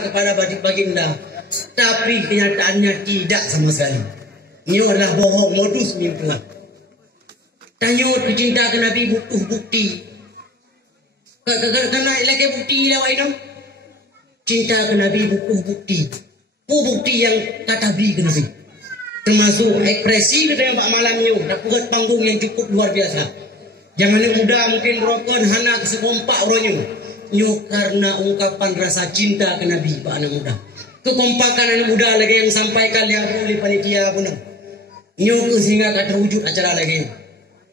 kepada baginda, tapi kenyataannya tidak sama sekali. Ini adalah bohong, modus menipu. Tanya cinta ke Nabi butuh bukti. Kena lagi bukti lewat itu. Cinta ke Nabi butuh bukti. Bukti yang kata bi ke Nabi. Termasuk ekspresi kita yang Pak Malamnya dapat panggung yang cukup luar biasa. Jangan yang muda mungkin rokon hana sekompak orangnya. Nyo karena ungkapan rasa cinta ke Nabi Pak anak muda. Kekompakan anak muda lagi yang sampaikan yang oleh panitia pun. Nyo ke sehingga tak terwujud acara lagi.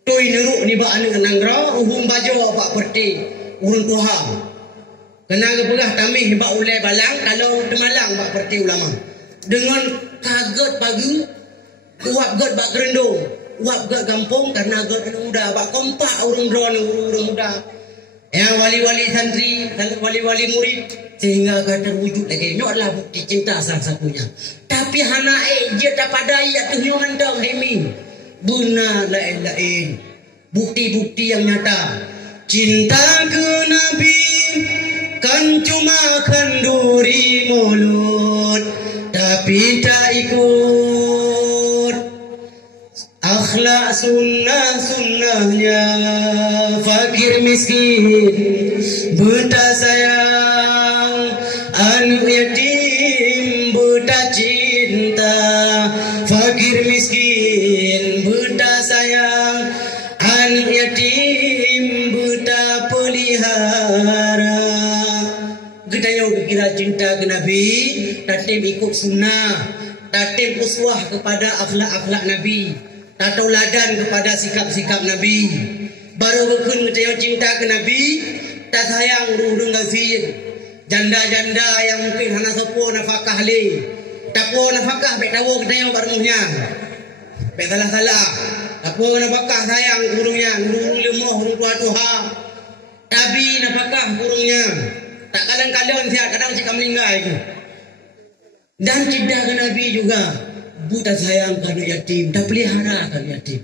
Toi neruk ni Pak anak nangra uhung bajo Pak perti urun Tuhan. Kena kepegah tamih Pak ulai balang kalau demalang Pak perti ulama. Dengan kaget pagi uap get Pak gerendong. Uap get kampung karena get anak muda. Pak kompak urung drone urung muda. Ya wali-wali santri, wali-wali murid sehingga akan terwujud lagi. Ini adalah bukti cinta salah satunya. Tapi hana dia tak padai atuh nyo handang hemi. Buna lain-lain. Bukti-bukti yang nyata. Cinta ke Nabi kan cuma kenduri mulut, tapi tak ikut akhlak sunnahnya. Fakir miskin buta sayang, anak yatim buta cinta. Fakir miskin buta sayang, anak yatim buta pelihara. Kita yang kira cinta ke Nabi, tatib ikut sunnah, tatib uswah kepada akhlak-akhlak Nabi, atau ladan kepada sikap-sikap Nabi. Baru berkun kita yang cinta ke Nabi, tak sayang urung gazir. Janda-janda yang mungkin hana sopo nafkah le. Tapo nafkah baik tahu kita yang barunya. Baik salah-salah. Tapo nafkah sayang urungnya, urung lemah, urung tua-tua. Nabi nafkah urungnya. Tak kadang-kadang siap kadang cik meninggal itu. Dan cinta ke Nabi juga buta sayang karena yatim, tak pelihara karena yatim.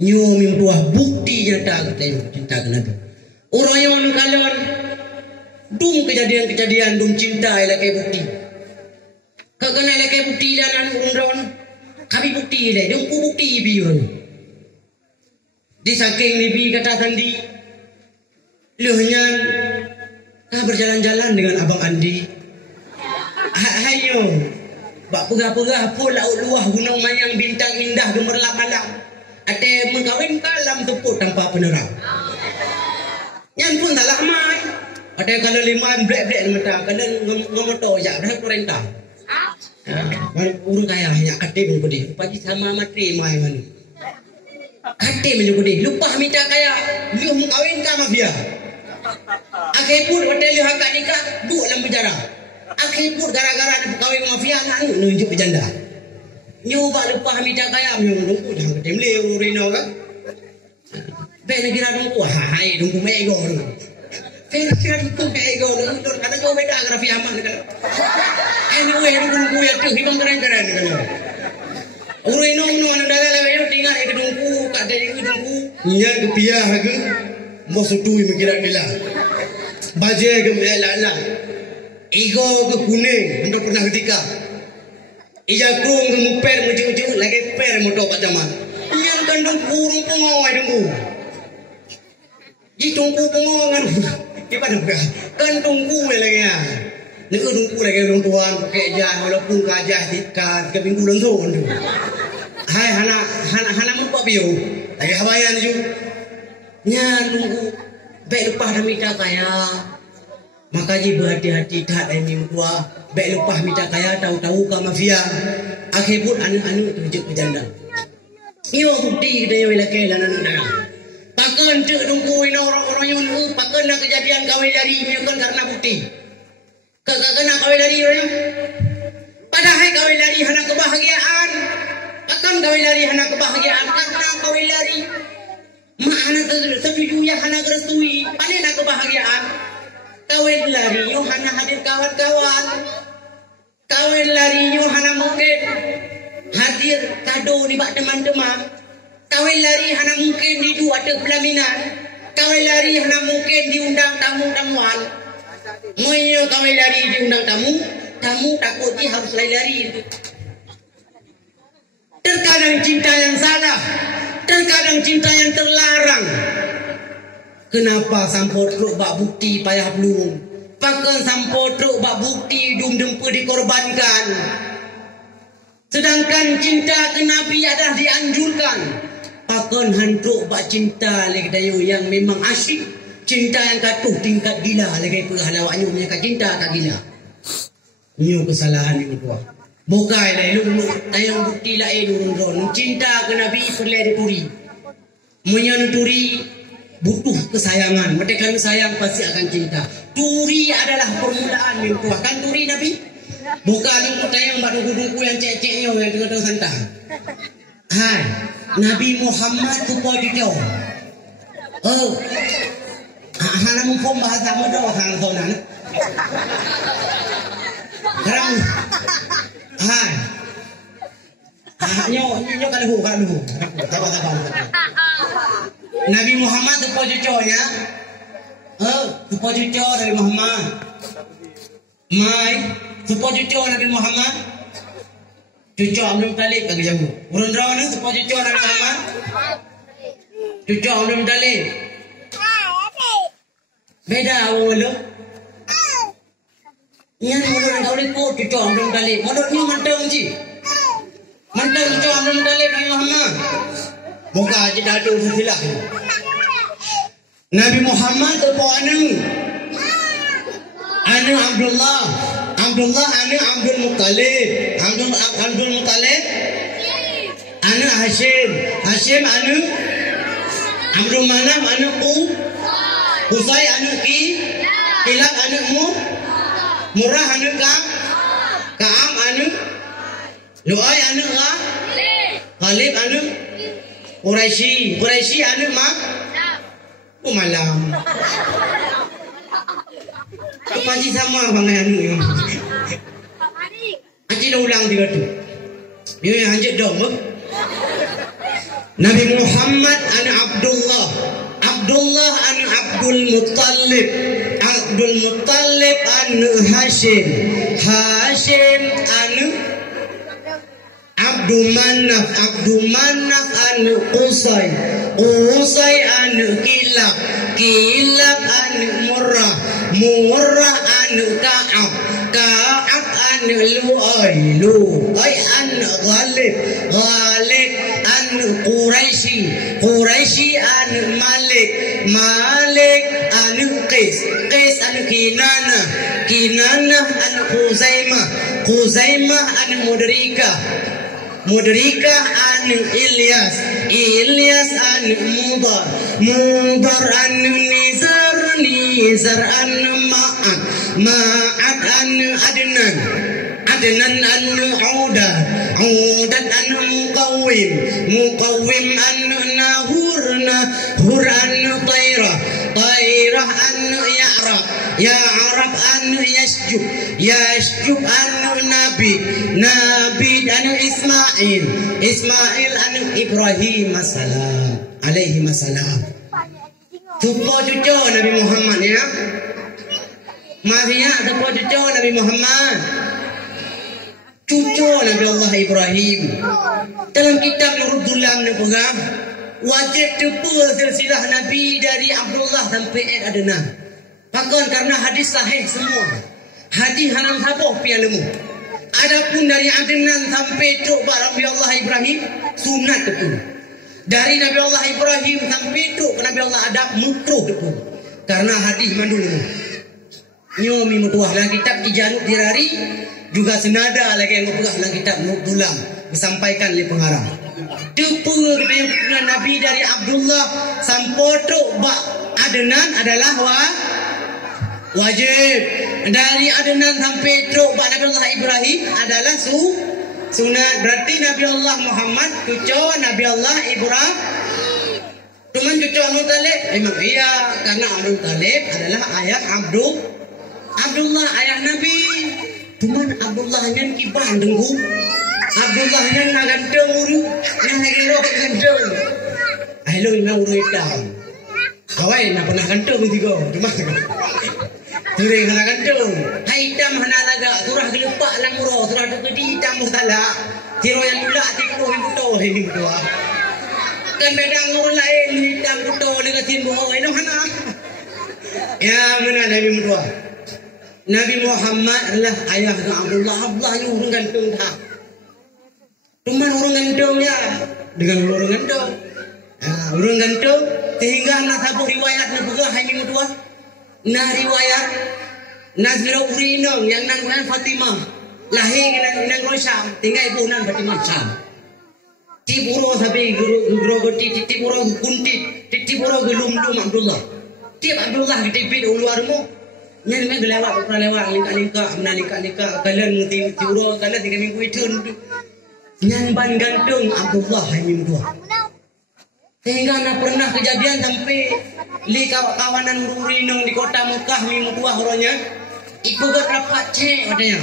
Nyo mimpuah bukti nyata kita cinta ke Nabi. Orang yang kalian dum kejadian-kejadian dum cinta elake bukti. Kagana elake bukti dan urun kami bukti le, dum bukti biu. Di saking Nabi kata tadi lehnya kah berjalan-jalan dengan Abang Andi. Hayo. Bak pegah-pegah pun laut luah gunung mayang bintang indah gemerlap malam. Ada mengkawin kalam tepuk tanpa penerang. Yang pun tak lama. Ada kalau lima blek-blek mata, kalau ngomoto ya dah perintah. Urung kaya hanya kate menggede. Pagi sama matri mai man. Kate menggede. Lupa minta kaya, lu mengkawin ka mafia. Akhir pun hotel lu hakak nikah, duk dalam penjara. Akhir pun gara-gara ada kawin mafia nak nunjuk berjanda. Nyoba lupa minta kaya menunggu dah ketem leu rino kan. Be lagi ra nunggu hai nunggu mego. Be lagi ra nunggu mego nunggu ada kau beda grafi aman kan. Anyway nunggu ya tu hibang keren-keren kan. Urino nu anda lewe tinggal ke nunggu ka de nunggu nya ke piah ke mo sutui mengira-kira. Baje ke melala. Ego ke kuning untuk pernah ketika. Ijakung ngemuper mujuk-mujuk lagi per motor Pak Jamal. Yang kandung kurung pengawai dengku. Ditunggu pengawangan. Gimana bukan? Kandung gue lagi ya. Nek dengku lagi orang tuan pakai jah walaupun kajah tikat ke minggu langsung tu. Hai hana muka piu. Lagi habayan ju. Nya nunggu baik lepas dah minta kaya. Makanya berhati-hati tak ini tua. Baik lupa minta kaya tahu-tahu ke mafia. Akhir pun anu-anu terwujud berjanda. Iyo bukti kita yang lelaki dan anak-anak. Pakan cek tunggu ini orang-orang yang nunggu. Pakan nak kejadian kawin lari menyukan karena bukti. Kena kawin lari orang. Padahal kawin lari hanya kebahagiaan. Pakan kawin lari hanya kebahagiaan. Karena kawin lari. Mana setuju yang hanya kerestui. Paling kebahagiaan. Kawin lari yo hanya hadir kawan-kawan. Kawin lari yo hanya mungkin hadir kado ni bak teman-teman. Kawin lari hanya mungkin di dua ada pelaminan. Kawin lari hanya mungkin diundang tamu-tamuan. Moyo kami lari diundang tamu, tamu takut dia harus lari itu. Terkadang cinta yang salah, terkadang cinta yang terlarang. Kenapa sampo truk bak bukti payah belum? Pakai sampo truk bak bukti dum dempu dikorbankan. Sedangkan cinta ke Nabi adalah dianjurkan. Pakai hantuk bak cinta lagi dayu yang memang asyik. Cinta yang katuh tingkat gila lagi pahalawaknya punya cinta tak gila. Ini kesalahan yang kedua. Bukan lah lu tayang bukti lain urun. Cinta ke Nabi perlu dituri. Menyanturi butuh kesayangan. Mereka sayang pasti akan cinta. Turi adalah permulaan yang kuat. Kan turi Nabi? Bukan lu tayang badu-duku yang cek-ceknya yang tengah-tengah santai. Hai, Nabi Muhammad tu kau jujur. Oh, hana mumpung bahasa muda orang sonan. Sekarang, hai, nyo kalau sabar. Nabi Muhammad tu kau jujurnya. Oh, tu kau jujur dari Muhammad. Mai, tu kau jujur Nabi Muhammad. Cucu Abdul Talib bagi jamu. Urun rawan tu kau jujur Nabi Muhammad. Cucu Abdul Talib. Beda awal lu. Yang mulut kau ikut cucu Abdul Talib. Mulutnya mantap je. Mantap cucu Abdul Talib Nabi Muhammad. Buka aja dadu silsilah. Nabi Muhammad terbawa anu Abdullah. Abdullah anu Abdul Muttalib. Abdul Muttalib anu Hashim. Hashim anu Abdul Manaf anu Usai anu Kilab anu Murrah anu Ka'am anu Lu'ay anu Khalid anu Quraisy anu malam. Apa sih sama bang anu yang Haji dah ulang tiga tu. Dia yang hanjat dong. Nabi Muhammad anu Abdullah. Abdullah anu Abdul Muttalib. Abdul Muttalib anu Hashim. Hashim anu Abdul Manaf. Abdul Manaf anu Qusay. Qusay anu Kilab. Kilab anu Murrah. Murrah anu Ka'ab. Ka'ab anu Lu'ay. Lu'ay anu Ghalib. Ghalib anu Quraisy. Quraisy anu Malik. Malik anu Qais. Qais anu Kinanah. Kinanah anu Khuzaimah. Khuzaimah anu Mudrikah. Mudrikah anu Ilyas. Ilyas anu Mudar. Mudar anu Nizar. Nizar anu Ma'ad. Ma'ad anu Adnan. Adnan anu Udah. Udah anu Muqawwim. Muqawwim anu Nahur. Nahur anu Tairah. Tairah anu Ya'rab. Ya'rab anu Yasjub. Yasjub anu Nabi. Nabi anu Ismail. Ismail anu Ibrahim assalam. Alaihi assalam. Tupo cucu Nabi Muhammad ya. Maria tupo cucu Nabi Muhammad. Cucu Nabi Allah Ibrahim. Dalam kitab Nurul Dulam ni program wajib tupu silsilah Nabi dari Abdullah sampai Adnan. Bahkan karena hadis sahih semua. Hadis hanam sabuh pialamu. Adapun dari Adnan sampai truk Nabi Allah Ibrahim sunat betul. Dari Nabi Allah Ibrahim sampai truk Nabi Allah Adam mukruh betul. Karena hadis mandul. Nyomi mutuah dalam kitab Tijanuk Dirari juga senada lagi yang berpegang dalam kitab Nurdulam disampaikan oleh pengarang. Tepu dengan Nabi dari Abdullah sampai truk Adnan adalah wajib. Dari Adnan sampai truk Nabi Allah Ibrahim adalah sunat. Berarti Nabi Allah Muhammad cucu Nabi Allah Ibrahim. Cuman cucu Abdul Talib memang iya, karena Abdul Talib adalah ayah Abdullah ayah Nabi. Cuman Abdullah yang kiban dengku. Abdullah yang ganteng uru, yang kira ganteng. Hello yang uru hitam. Kawai nak pernah ganteng juga. Cuma Turing hana kandung. Haitam hana laga. Surah gelepak lang muro. Surah tukedi hitam mustala. Tiro yang pula tipu yang kuto. Ini berdua. Kan bedang orang lain. Hitam kuto. Lega timbu. Ini hana. Ya mana Nabi berdua. Nabi Muhammad adalah ayah Abdullah. Abdullah ni urung gantung tak. Cuma urung gantung ya. Dengan urung gantung. Urung gantung. Sehingga nak sabu riwayat nak buka Nabi berdua. Nah riwayat Nazira Urinong yang nanggulan Fatimah lahir nang Syam tinggal ibu nang Fatimah Syam. Tiburo sabi guru goti tiburo kuntit tiburo gelumdum Abdullah. Tib Abdullah ditipit uluarmu nyen me gelewat lewat lingka lingka kalian muti tiburo kalian tiga minggu itu nyen ban gantung Abdullah ini dua. Sehingga nak pernah kejadian sampai li kawanan Urinong di kota Mekah minggu dua horonya ibu gak rapat cek katanya.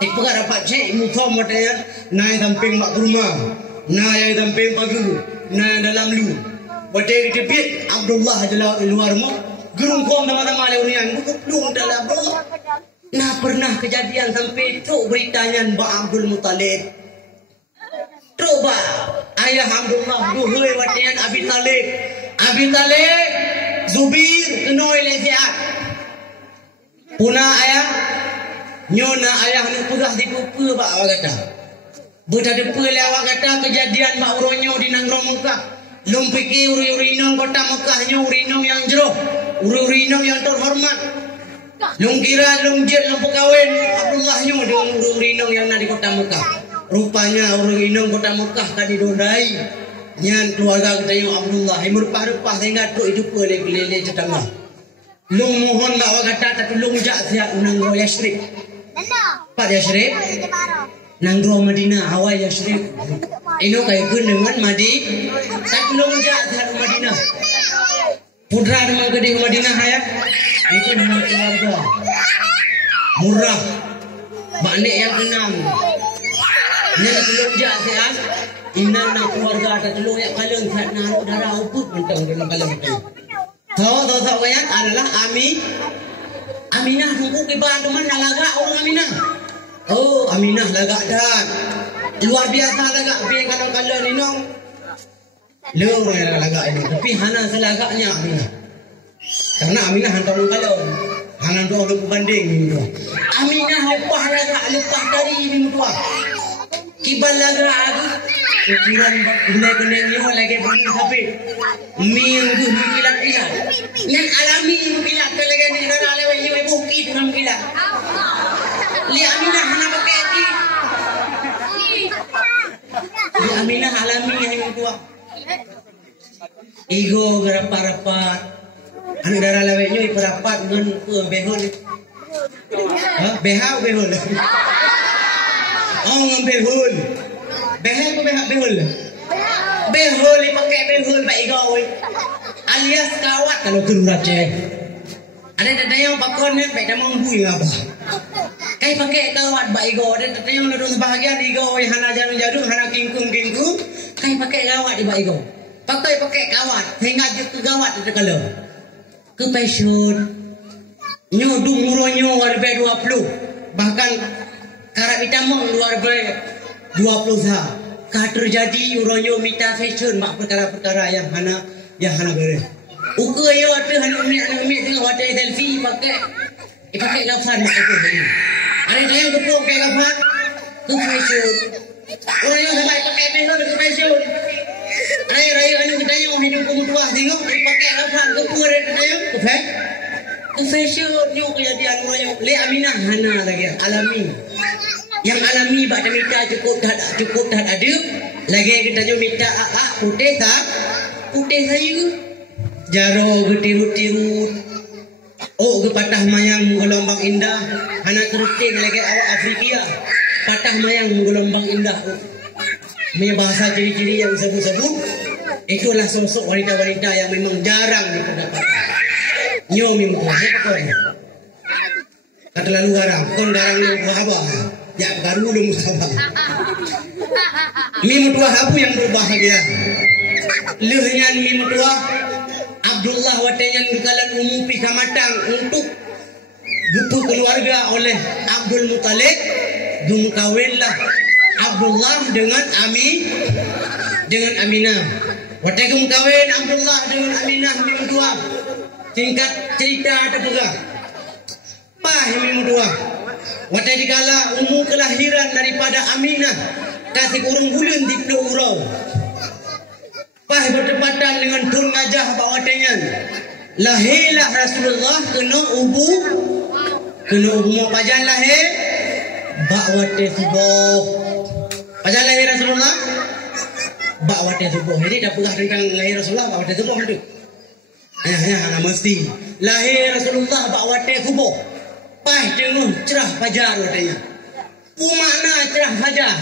Ibu gak rapat cek mutom katanya. Nah samping mak rumah. Nah yang samping pagi. Nah dalam lu. Badai ditipit Abdullah adalah luar mu. Gerung kom sama-sama leunian. Buku pelung dalam Abdullah. Nah pernah kejadian sampai cok beritanya Mbak Abdul Muttalib. Coba ayah Abdullah duhui watian Abi Talib. Abi Talib Zubir kenoi leziat. Puna ayah nyona ayah nu pudah dipupu ba awak kata. Budak depu le awak kata kejadian mak uronyo di nangrong Mekah. Lum piki uri-urinong kota Mekah nyo urinong yang jero. Uri-urinong yang terhormat. Lum kira lum jet lum pekawin Abdullah nyo dengan uri-urinong yang ada di kota Mekah. Rupanya uri-urinong kota Mekah kan didondai. Nyan keluarga kita yang Abdullah merupah-rupah sehingga tu hidup lele tetangga. Lung mohon bawa kata tertulung jak siap nangro Yashrib. Pak Yashrib. Nangro Madinah awal Yashrib. Ino kaya pun dengan Madi. Tertulung jak siap Madinah. Putra nama gede Madinah ya. Itu nama keluarga. Murah. Baknek yang enam. Ini tertulung jak siap. Inna nak keluarga tertulung yang kalian saat naruh darah uput mentang dalam kalian itu. Tahu kaya adalah Aminah nunggu kibar teman laga orang Aminah. Oh Aminah laga dan luar biasa laga. Tapi kalau kalian ini lu laga ini. Tapi hana selaganya Aminah. Karena Aminah hantar kalian. Hana tu orang banding ini. Aminah lepas laga lepas dari ini tua. Kibar laga aku. Ukuran guna-guna ni lagi bunyi sapi. Minggu mungkilan ikan. Yang alami mungkilan. Kalau lagi ni kalau lewat ni bukit dengan mungkilan. Li Aminah hana pakai ni. Li Aminah alami yang tua. Ego gerapat-rapat. Anak darah lewat ni berapat dengan behol. Behau behol. Oh ngambehol. Behel ko behol. Behol pakai behol baik kau. Alias kawat kalau gerak je. Ada yang pakon ni baik dah mengbui apa. Kai pakai kawat baik kau. Ada yang lurus bahagian di kau yang hana jarum hana kingkung. Kai pakai kawat di baik kau. Pakai kawat hingga ke kawat itu kalau. Ke passion. Nyo dumuronyo warbe 20. Bahkan karab hitam luar biasa 20 sah. Kah terjadi uronyo mita fashion mak perkara-perkara yang hana beres. Uka yo ada hana umi tengok ada selfie pakai lafaz mak aku ni. Ada yang gepok pakai lafaz tu fashion. Uronyo sampai pakai fashion ke fashion. Raya anu ketanya hidup kemutua tengok pakai lafaz gepok ada ke fashion yo kejadian uronyo. Le Aminah hana lagi alami. Yang alami pada minta cukup tak ada lagi kita juga minta putih saya jaro gede oh ke patah mayang gelombang indah anak terutin lagi awak Afrika patah mayang gelombang indah punya bahasa ciri-ciri yang sebut-sebut itulah sosok wanita-wanita yang memang jarang didapatkan nyomi muka kata lalu garang kon garang yang apa ya baru belum sabar. Mim tua habu yang berbahagia. Lehnya mim tua Abdullah watenyan bekalan umupi kamatang untuk Gepu keluarga oleh Abdul Muttalib, kawinlah Abdullah dengan Aminah. Waktu kawin Abdullah dengan Aminah minggu dua. Singkat cerita ada juga. Minggu dua. Waktu dikala umur kelahiran daripada Aminah kasih kurung bulan di Urau. Bertepatan dengan turun gajah bawatnya. Lahirlah Rasulullah kena ubu mau pajan lahir bakwate subuh. Pajan lahir Rasulullah bakwate subuh. Jadi dah pegah dengan lahir Rasulullah bakwate subuh itu. Hanya mesti lahir Rasulullah bakwate subuh. Tengok cerah fajar katanya. Makna cerah fajar.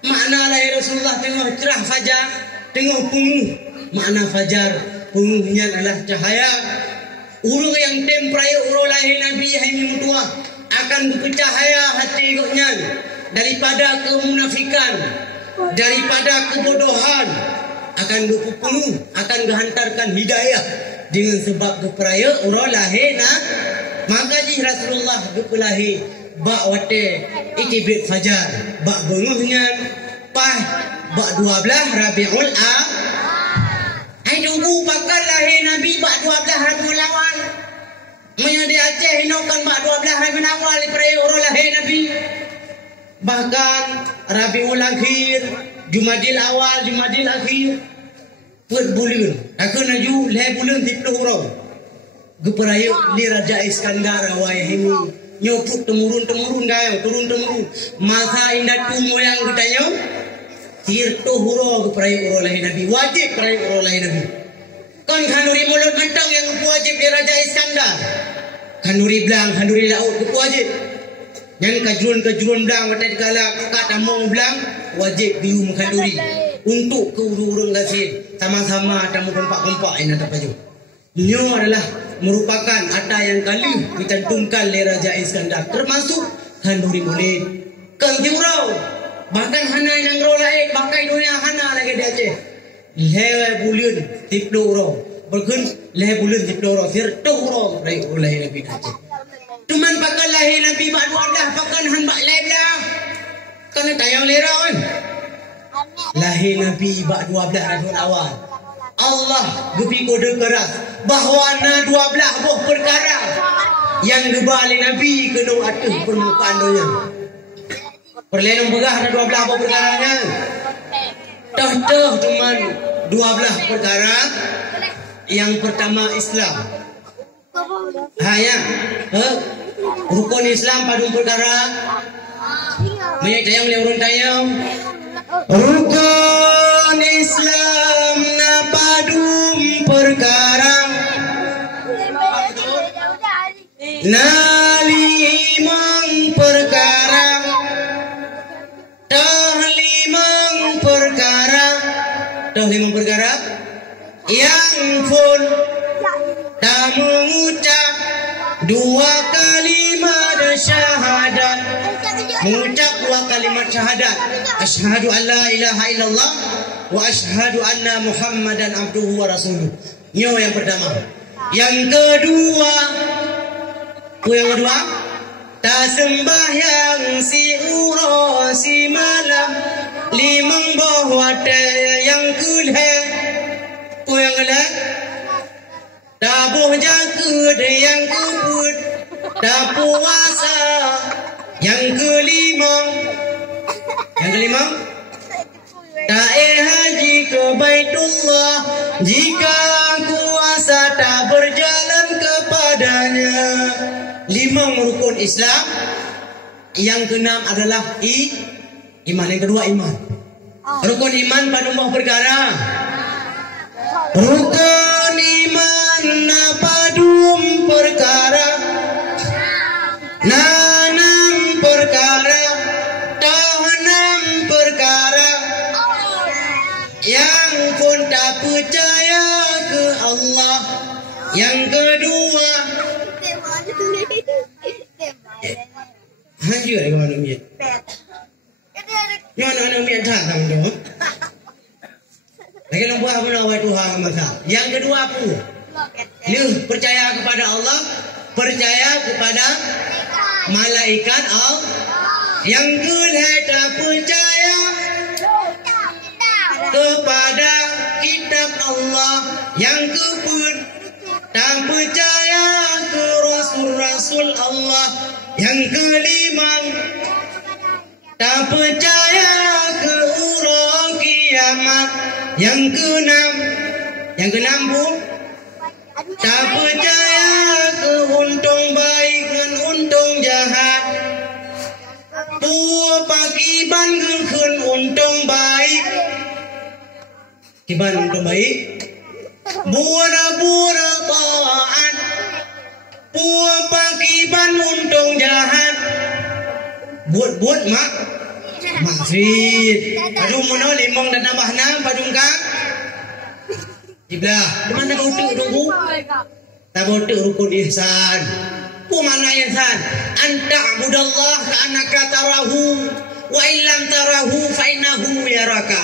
Makna lahir Rasulullah tengok cerah fajar, tengok penuh. Makna fajar penuhnya adalah cahaya. Urung yang tempraya urung lahir Nabi hari mutua akan bercahaya hati ikutnya daripada kemunafikan, daripada kebodohan, akan berpenuh, akan menghantarkan hidayah dengan sebab keperaya urung lahir maka ji Rasulullah berkelahi bak wate itibrit fajar bak benguhnya bak 12 Rabiul Ai dubu bakal lahir Nabi bak 12 Rabiul Awal. Maya di Aceh hinokan bak 12 Rabiul Awal peraya orang lahir Nabi. Bahkan Rabiul Akhir, Jumadil Awal, Jumadil Akhir per bulan. Aku naju leh bulan 30 orang. Geperaya li Raja Iskandar awal ini nyoput temurun gaya turun masa indah tu moyang kitanya tirto huro geperaya orang lahir Nabi wajib peraya orang lahir Nabi kan kanuri mulut matang yang wajib di Raja Iskandar kanuri belang kanuri laut itu wajib yang kajurun belang waktu dikala kakak tamong belang wajib bium kanuri untuk ke urung kasih sama-sama tamu kompak-kompak ini tak baju ini adalah merupakan ada yang kali dicantumkan oleh Raja Iskandar termasuk handuri murid kan diurau bahkan hana yang rolai pakai dunia hana lagi di Aceh lewe bulan 30 orang bergun lewe bulan 30 orang sirtu orang lahir Nabi Aceh cuman pakai lahir Nabi bak 12 pakai han bak lain dah kan tayang lerawan lahir Nabi bak 12 Rabiul Awal Allah gepi kode keras bahawa na 12 buah perkara yang gebali Nabi kena atuh permukaan dunia. Perlenong begah ada 12 buah perkaranya. Dah cuman 12 perkara. Yang pertama Islam. Rukun Islam padung perkara. Menyai tayang le urun tayang. Rukun Islam na padung perkara na limang perkara dah limang perkara yang pun tak mengucap 2 kalimat syahadat mengucap 2 kalimat syahadat asyhadu an la ilaha illallah wa asyhadu anna muhammadan abduhu wa rasuluh. Yang pertama. Yang kedua tak sembahyang si uro si malam limang bahwa yang kulhe yang lah tabuh jakud yang kubut tak puasa yang kelima tak haji ke Baitullah jika kuasa tak berjalan kepadanya. 5 rukun Islam. Yang keenam adalah iman. Yang kedua iman. Rukun iman pada nombor perkara. Rukun iman padum perkara. 6 perkara. 6 perkara. Yang pun tak percaya ke Allah. Yang kedua Hancur lagi mana miat. Yang anak miat tak sama tu. Lagi nombor apa nak buat Tuhan masa. Yang kedua apa? Lu percaya kepada Allah. percaya kepada malaikat Allah. Yang kedua tak percaya kepada kitab Allah. Yang keempat tak percaya ke Rasul-Rasul Allah. Yang kelima tak percaya ke urang kiamat. Yang keenam bu, tak percaya ke untung baik dan untung jahat. Pua pakiban gen untung baik. Kiban untung baik. Bura-bura taat. Pua pakiban untung jahat. Buat mak maksud. Padung mono limong dan nambah 6 padung kang. Dibelah. Di mana kau tu tunggu? Tak bodoh rukun ihsan. Apa makna ihsan? Anta abudallah ka'annaka tarahu wa illam tarahu fa innahu yaraka.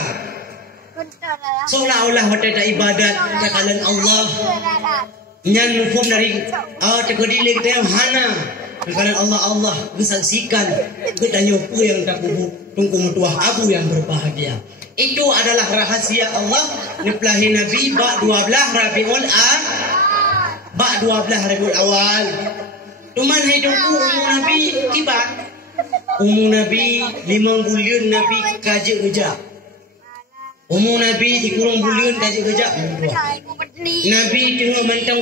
Seolah-olah ada ibadat kekalan Allah. Nyan hukum dari tekodilik dia hana. Kekalan Allah bersaksikan kedanyo ku yang tak kubu tunggu mutuah abu yang berbahagia. Itu adalah rahasia Allah nipelahi Nabi bak 12 Rabiul Awal. Tuman hidupku umur Nabi tiba. Umur Nabi 5 bulan Nabi kaji kerja. Umur Nabi dikurung bulan kaji kerja. Nabi tengah mantang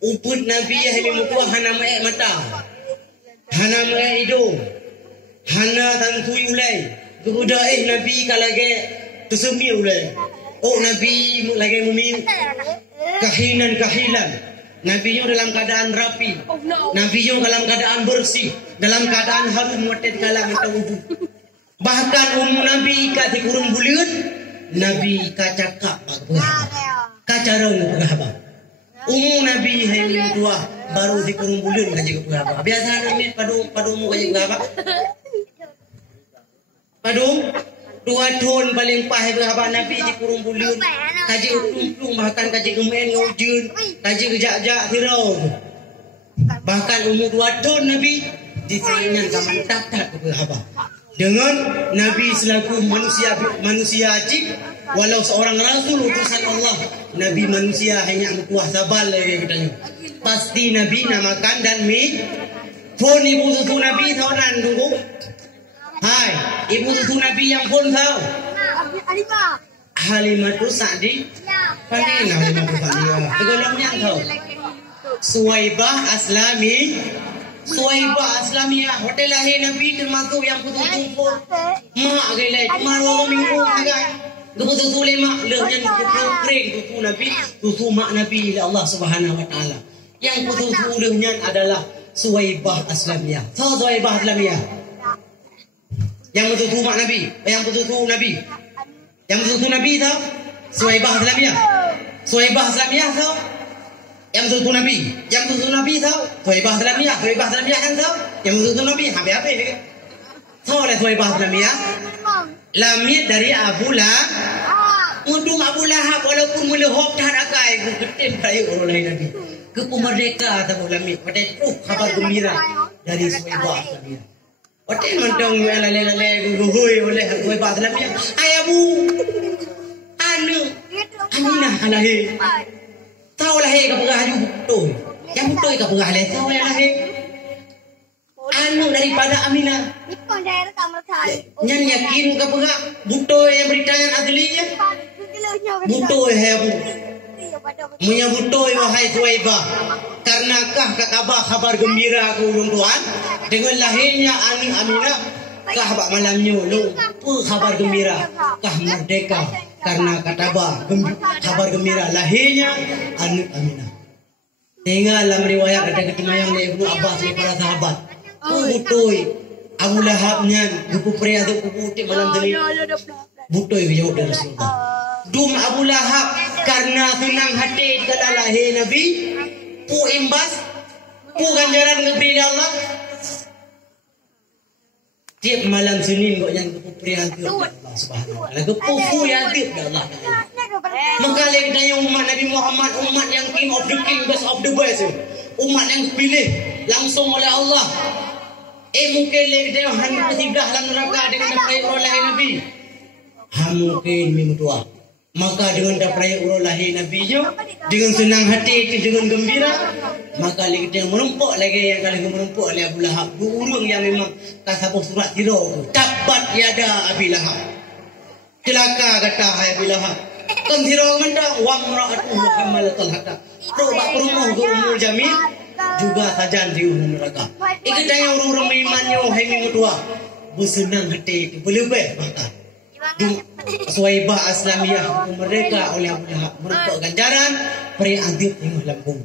ubud Nabi yang mutuah hana maik mata. Hana maik hidung. Hana tangkui ulai. Kemudian Nabi kalage tersemir ulai. Oh Nabi lagi mumi kahilan. Nabi nya dalam keadaan rapi. Nabi nya dalam keadaan bersih, dalam keadaan harum watet kala mentang ubud. Bahkan Nabi ka dikurung buleun, Nabi ka cakap kacarang berapa. Nabi hayang dua baru dikurung buleun ka jaga berapa. Biasa Nabi padu mu ka jaga berapa. Padung 2 tahun paling pahit berapa Nabi dikurung buleun. Kaji utung bahkan kaji gemen ngujun, kaji gejak-jak hirau. Bahkan umur 2 tahun Nabi disaingan kaman tak berapa. Dengan Nabi selaku manusia ajib, walau seorang rasul utusan Allah, Nabi manusia hanya berkuah sabal lagi katanya. Pasti Nabi namakan dan pun ibu susu Nabi tahu nan tunggu. Hai, ibu susu Nabi yang pun tahu. Halimatus Sa'di. Pandai nak Halimatus Sa'di. Tegolongnya tahu. Suwaibah Aslamiyah. Hotel lahir Nabi termasuk yang putus-putus. Mak gelai. Malu minggu kan. Tutu lemak. Lepas tutu kering tutu Nabi. Tutu mak Nabi oleh Allah Subhanahu Wa Taala. Yang putus-putus lehnya adalah Suwaibah Aslamiyah. Tahu Suwaibah Aslamiyah? Yang putus-putus mak Nabi. Yang putus-putus Nabi. Yang betul-betul Nabi tahu? Suwaibah Aslamiyah. Suwaibah Aslamiyah tahu? Yang betul-betul Nabi. Yang betul-betul Nabi tahu? Suwaibah Aslamiyah. Suwaibah Aslamiyah kan tahu? Yang betul-betul Nabi. Habis-habis dia. Tahu oleh Suwaibah Aslamiyah? Lamit dari Abu Lahab. Untuk Abu Lahab walaupun mula hop tahan akai. Ketim kayu oleh Nabi. Kepemerdeka tahu lamit. Pada itu kabar gembira dari Suwaibah Aslamiyah. Hotel mantong lele guhui oleh Suwaibah Aslamiyah. Ayabu Aminah lahir. Tahu lahir ke perah haju betul. Yang betul ke perah lahir. Tahu yang lahir. Daripada Aminah. Yang yakin ke perah. Betul yang berita yang aslinya. Betul habu. Munya betul wahai Suwaibah. Karenakah kabar gembira ke ulung Tuhan. Dengan lahirnya Aminah. Kah bak malamnya lupa kabar gembira. Kah merdeka. Karena kabar gembira lahirnya Aminah. Tinggal dalam riwayat ada ketemayang dari Ibnu Abbas dari para sahabat. Betul Abu Lahabnya buku pria tu putih malam tadi. Betul jauh dari Rasulullah. Dum Abu Lahab karena senang hati kala lahir Nabi. Pu imbas. Pu ganjaran kepada Allah. Tiap malam Senin kau yang kepuprian tu Allah Subhanahu Wa Taala. Kepupu yang tiap Allah. Maka kita yang umat Nabi Muhammad, umat yang king of the king, best of the best. umat yang dipilih langsung oleh Allah. Mungkin lagi dia hanya bertiga dalam neraka dengan dapat oleh Nabi. Mungkin minggu tua. Maka dengan dapat oleh Nabi nya, dengan senang hati, dengan gembira, maka lagi dia menumpuk lagi yang kali menumpuk oleh Abu Lahab. Burung yang memang kasih surat tidur. Tabat yada Abi Lahab. Celaka kata hai Abu Lahab. Kan tidur mentang wa mar'atuhu hamalatul hatab. Coba perumah ke Ummul Jamil juga sajan di neraka. Ikut yang orang-orang berimannya hai minggu tua. Bersenang hati berlebih bahkan. Suwaibah Aslamiyah mereka oleh Abu Lahab menumpuk ganjaran peri adib di Lampung.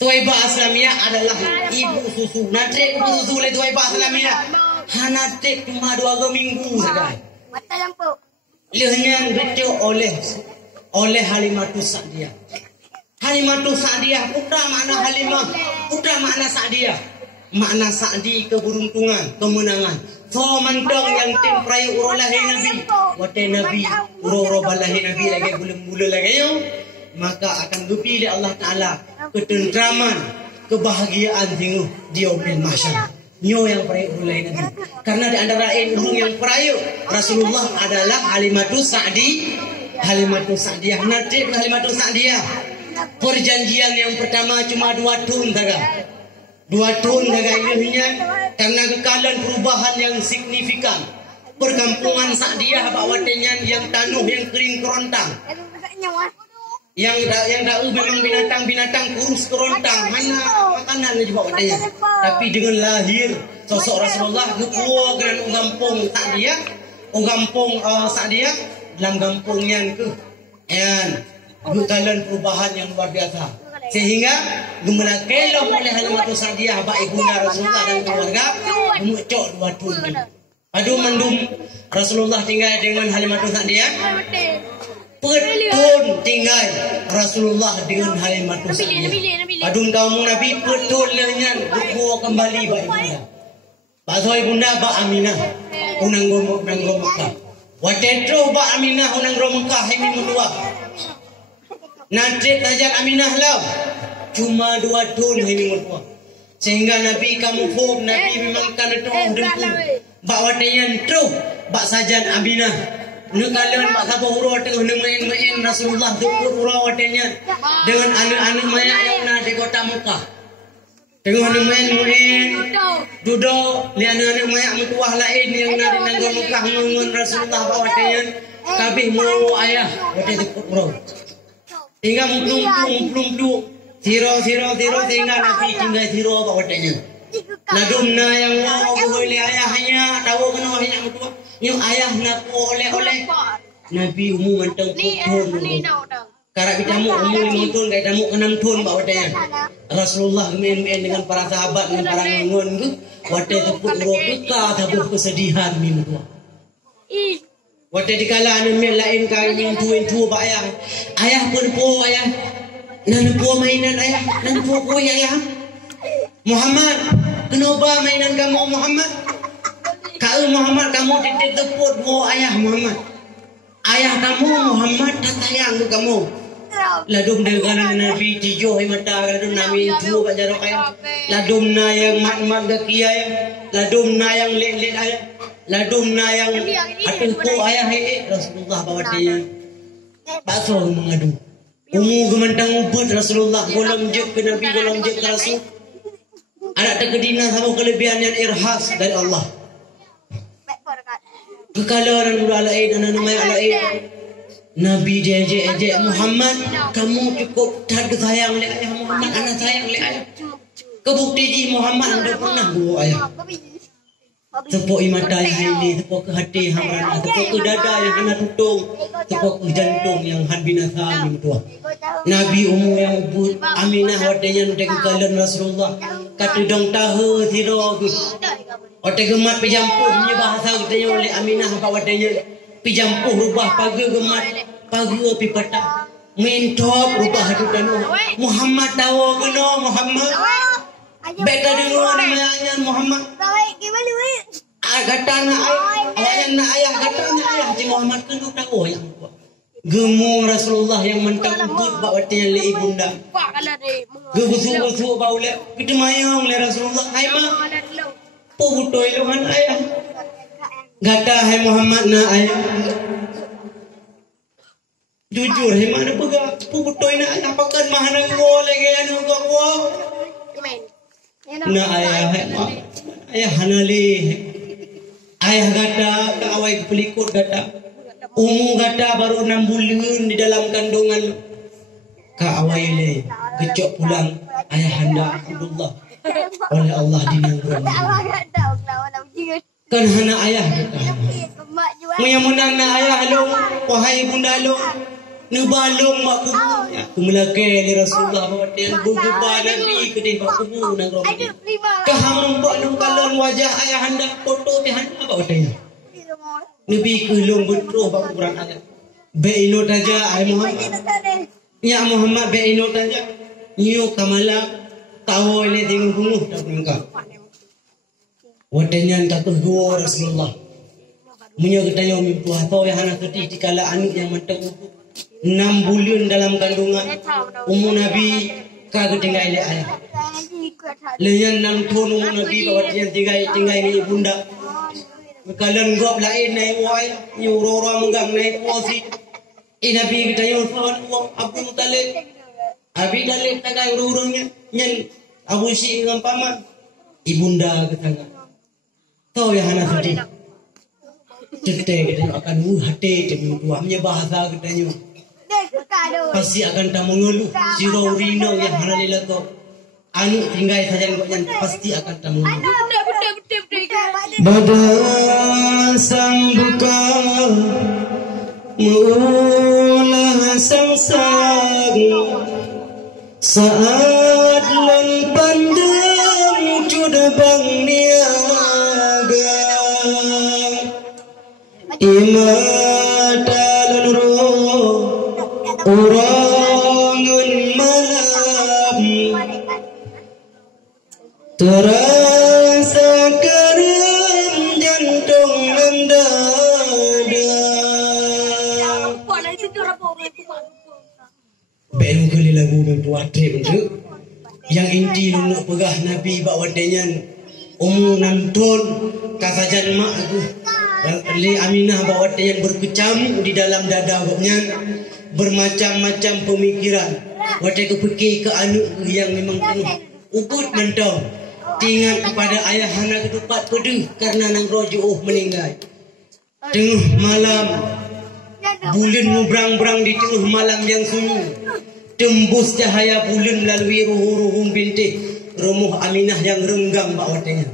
Suwaibah Aslamiyah adalah ibu susu. Natrek ibu susu oleh Suwaibah Aslamiyah. Hanatrek cuma 2 minggu saja. Lehnya betul oleh Halimatus Sa'diyah. Halimatus Sa'diyah putra makna Halimah, putra makna Sa'diyah. Makna Sa'di keberuntungan, kemenangan. So mantong yang tim prai urolahi Nabi. Wate Nabi urobalahi Nabi lagi belum mula lagi yo. Maka akan dipilih Allah Taala ketentraman, kebahagiaan tinggu di yaumil mahsyar. Nyo yang prai urolahi Nabi. Karena di antara orang yang prai Rasulullah adalah Halimatus Sa'di. Halimatus Sa'diyah. Nabi Halimatus Sa'diyah. Perjanjian yang pertama cuma 2 tahun saja. 2 tahun saja ilahnya karena kekalan perubahan yang signifikan. Perkampungan Sa'diyah bawatenya yang tanuh yang kering kerontang. Yang memang binatang kurus kerontang, hanya makanan aja bawatenya. Tapi dengan lahir sosok Rasulullah kepuah dengan kampung Sa'diyah, kampung Sa'diyah dalam kampungnya ke kekalan perubahan yang luar biasa. Sehingga gemelakelo oleh Halimatus Sa'diyah bak ibunda Rasulullah dan keluarga memucuk 2 tahun. Padu mendum Rasulullah tinggal dengan Halimatus Sa'diyah. Petun tinggal Rasulullah dengan Halimatus Sa'diyah. Padum kaum Nabi petun lehnya berkuah kembali bak ibunda. Bak ibunda bak Aminah unang Mekah. Watetro bak Aminah unang Mekah ini menua. Nanti tajak Aminah lah cuma 2 tahun ini menua. Sehingga Nabi kamu fub Nabi memang kan itu dengku. Bak watenya terus bak sajan Aminah. Nekalan bak sabar hurau tengah main Rasulullah tukur hurau watenya dengan anak-anak maya yang ada di kota Mekah. Tengah main duduk lihat anak-anak maya mentuah lain yang ada di negara Mekah mengun Rasulullah bak watenya kabeh mau ayah watenya tukur hurau. Hingga mumplung siro sehingga Nabi tinggal siro apa wadanya. Nadumna yang mau boleh ayahnya tahu kena ayah mutua. Yang ayah nak oleh Nabi umum mentang putun. Karena kita mau umum 5 tahun kayak tamu 6 tahun bawa wadanya. Rasulullah main dengan para sahabat dengan para ngon tu wadai tepuk duka tabuh kesedihan mutua. Waktu dikala anu lain kali yang tuan pak ayah pun po ayah nan po mainan ayah nan po ayah Muhammad kenapa mainan kamu Muhammad kau Muhammad kamu titik teput po ayah Muhammad ayah kamu Muhammad tak sayang tu kamu ladum dengan Nabi tijo mata ladum Nabi tu bajarok ayah ladum na yang mat gakia ladum na yang lek ayah ladumna yang atuku ayah Rasulullah bawa dia bakso mengadu umu gemantang ubud Rasulullah golong jek ke Nabi golong jek ke Rasul anak terkedina sama kelebihan yang irhas dari Allah kekalaran udah alain anak namanya alain Nabi dia ejek Muhammad kamu cukup tak sayang oleh ayah Muhammad anak sayang oleh ayah kebukti di Muhammad anda pernah bawa ayah tepuk mata yang ini, tepuk ke hati hamran, tepuk ke dada yang kena tutung, tepuk ke jantung yang had binasa ni tua. Nabi umur yang ubud, Aminah wadanya nutek kekalan Rasulullah. Kata dong tahu siro. Otak gemat pijampuh punya bahasa katanya oleh Aminah apa wadanya. Pijampuh rubah pagi gemat, pagi api patah. Mentop rubah hadu danu. Muhammad tahu kena Muhammad. Beta dengar namanya Muhammad. Kata nak ayah, kata nak ayah, Muhammad kena tahu yang Gemung Rasulullah yang mentang ukut bak watian le ibunda. Gebusuk-busuk bau le. Kita mayang le Rasulullah. Hai ma. Po butoi lohan ayah. Gata hai Muhammad na ayah. Jujur hai mana pega po butoi na ayah pakan mahana go lagi anu go. Na ayah hai ma. Ayah hanali. Ayah gata kawai pelikut gata. Gata baru 6 bulan di dalam kandungan. Ka awai kecok pulang ayahanda Abdullah oleh Allah dinanggung. Kan hana ayah kata. Menyamunang na ayah long wahai bunda long nubalong mak kubu. Aku melakai li Rasulullah bahawa dia bububa Nabi kedih mak kubu nang roh. Kahamung pak nung kalon wajah ayahanda foto ti handa apa wadanya. Nabi kulung betul bak Quran ayat. Beino taja ai Muhammad. Ya Muhammad beino taja. Nyu kamala tawo ile ding bunguh dak ningka. Wadanyan tak gua Rasulullah. Munyo ketanya mimpi atau yang anak keti dikala anak yang mentek 6 bulan dalam kandungan. Nabi kagak tinggal ile ayah. Leyan 6 tahun Nabi bawa dia tinggal ini bunda. Kalian gop lain naik wai, nyuruh menggang naik wasi. Nabi kita yang faham Abu Talib, Abi Talib tagai urungnya, nyen Abu Si dengan paman, ibunda ketangga. Tahu yang anak sedih, cetek kita akan hati cemung tuamnya bahasa katanya. Pasti akan tak mengeluh, sirau rino yang anak lelak tu. Anu tinggal saja yang pasti akan tak mengeluh. Badan sang buka mula sang sang saat lan pandang cuda bang niaga imadalan roh orangun malam terasa kering jantung dan dada. Ben kali lagu membuat trip yang inti lu pegah Nabi bak wadanyan 6 tahun kasajan mak aku li Aminah bak wadanyan berkecamuk di dalam dada baknya bermacam-macam pemikiran wadai kepikir ke anu yang memang penuh ukut mentau tinggal kepada ayah anak ketupat pedih karena nang rojuh meninggal. Tengah malam bulan mubrang-brang di tengah malam yang sunyi. Tembus cahaya bulan melalui ruhum-ruhum bintik rumah Aminah yang renggang bak wadanya.